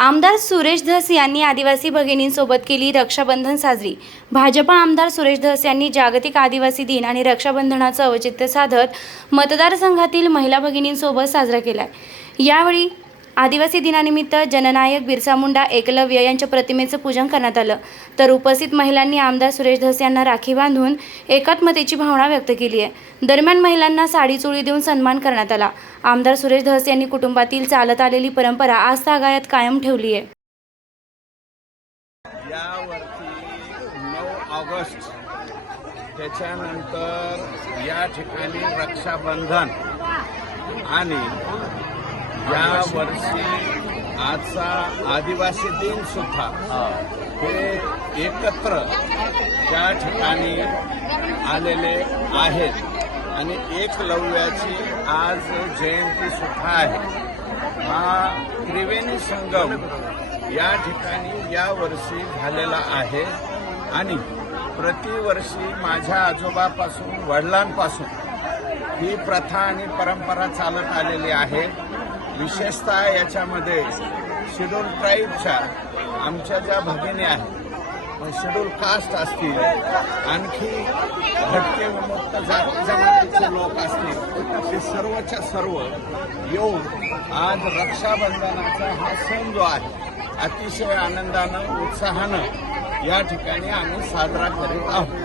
आमदार सुरेश धस यांनी आदिवासी भगिनींसोबत केली रक्षाबंधन साजरी भाजपा आमदार सुरेश धस यांनी जागतिक आदिवासी दिन आणि रक्षाबंधनाचं औचित्य साधत मतदारसंघातील महिला भगिनींसोबत साजरा केला यावेळी आदिवासी दिनानिमित्त जननायक बिरसा मुंडा एकलव्य यांच्या प्रतिमेचं पूजन करण्यात आलं तर उपस्थित महिलांनी आमदार सुरेश धस यांना राखी बांधून एकात्मतेची भावना व्यक्त केली आहे दरम्यान महिलांना साडी चोळी देऊन सन्मान करण्यात आला आमदार सुरेश धस यांनी कुटुंबातील चालत आलेली परंपरा आज तागायत कायम ठेवली आहे ऑगस्ट त्याच्यानंतर या ठिकाणी रक्षाबंधन आणि या वर्षी आजचा आदिवासी दिन सुद्धा हे एकत्र त्या ठिकाणी आलेले आहेत आणि एकलव्याची आज जयंती सुद्धा आहे हा त्रिवेणी संगम या ठिकाणी या वर्षी झालेला आहे आणि प्रतिवर्षी माझ्या आजोबापासून वडिलांपासून ही प्रथा आणि परंपरा चालत आलेली आहे विशेषतः याच्यामध्ये शेड्यूल ट्राईबच्या आमच्या ज्या भगिनी आहेत शेड्यूल कास्ट असतील आणखी भटके विमुक्त जाती जमातीचे लोक असतील ते सर्वच्या सर्व येऊन आज रक्षाबंधनाचा हा सण जो आहे अतिशय आनंदानं उत्साहानं या ठिकाणी आम्ही साजरा करीत आहोत